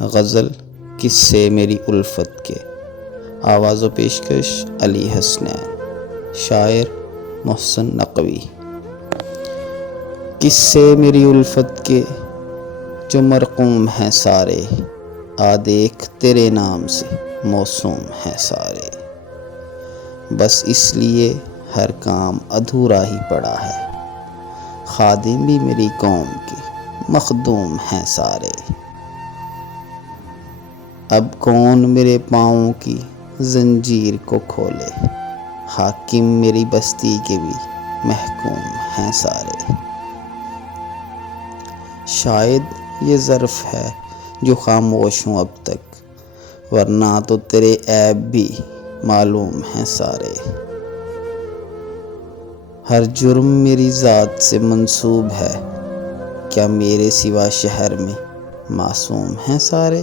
غزل قصے میری الفت کے، آواز و پیشکش علی حسنین، شاعر محسن نقوی۔ قصے میری الفت کے جو مرقوم ہیں سارے، آ دیکھ تیرے نام سے موسوم ہیں سارے۔ بس اس لیے ہر کام ادھورا ہی پڑا ہے، خادم بھی میری قوم کے مخدوم ہیں سارے۔ اب کون میرے پاؤں کی زنجیر کو کھولے، حاکم میری بستی کے بھی محکوم ہیں سارے۔ شاید یہ ظرف ہے جو خاموش ہوں اب تک، ورنہ تو تیرے عیب بھی معلوم ہیں سارے۔ ہر جرم میری ذات سے منسوب ہے، کیا میرے سوا شہر میں معصوم ہیں سارے۔